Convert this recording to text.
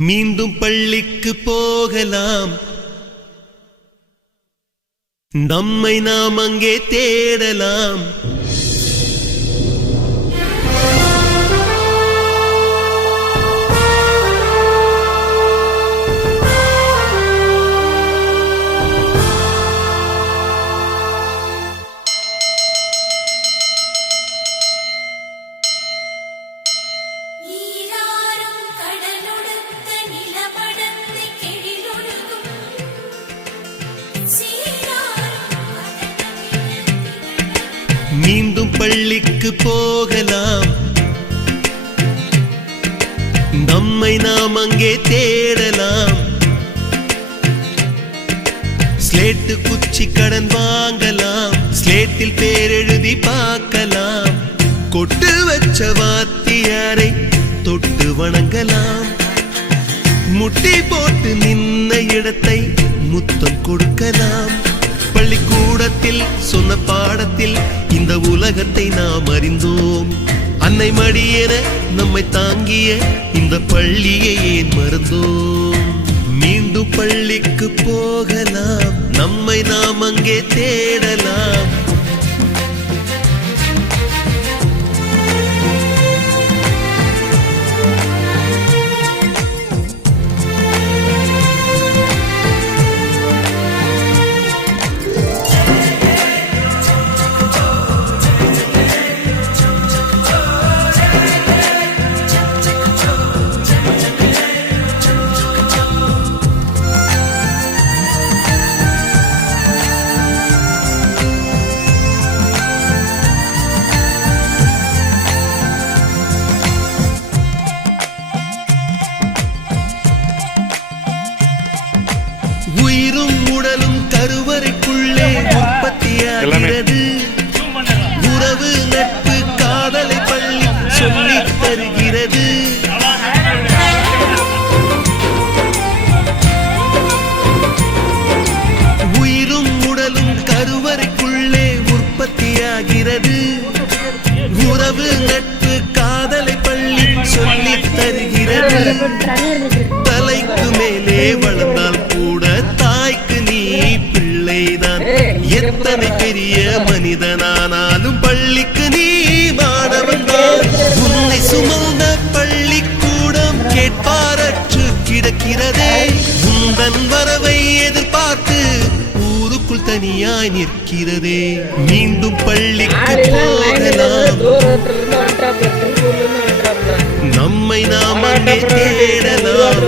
மீண்டும் பள்ளிக்கு போகலாம், நம்மை நாம் அங்கே தேடலாம். மீண்டும் பள்ளிக்கு போகலாம், நம்மை நாம் அங்கே தேடலாம். ஸ்லேட்டு குச்சி கடன் வாங்கலாம், ஸ்லேட்டில் பேரெழுதி பார்க்கலாம். கொட்டு வச்ச வாத்தியாரை தொட்டு வணங்கலாம். முட்டி போட்டு நின்ன இடத்தை முத்தம் கொடுக்கலாம். பள்ளிக்கூடத்தில் சொன்ன பாடத்தில் இந்த உலகத்தை நாம் அறிந்தோம். அன்னை மடியென நம்மை தாங்கிய இந்த பள்ளியை ஏன் மறந்தோம்? மீண்டும் பள்ளிக்கு போகலாம், நம்மை நாம் அங்கே தேடலாம். உயிரும் உடலும் கருவறைக்குள்ளே உற்பத்தியாகிறது. உறவு நட்பு காதலை பள்ளி சொல்லித் தருகிறது. உயிரும் உடலும் கருவறைக்குள்ளே உற்பத்தியாகிறது. உறவு நட்பு காதலை பள்ளி சொல்லித் தருகிறது. தலைக்கு மேலே வளர்ந்தால் கூட தாய்க்கு நீ பிள்ளைதான். எத்தனை பெரிய மனிதனானாலும் பள்ளிக்கு நீ மாணவன் தான். உன்னை சுமந்த பள்ளிக்கூடம் கேட்பாரற்று கிடக்கிறதே. உந்தன் வரவை எதிர்பார்த்து ஊருக்குள் தனியாய் நிற்கிறதே. மீண்டும் பள்ளிக்கு போகலாம், நம்மை நாம் அங்கே தேடலாம்.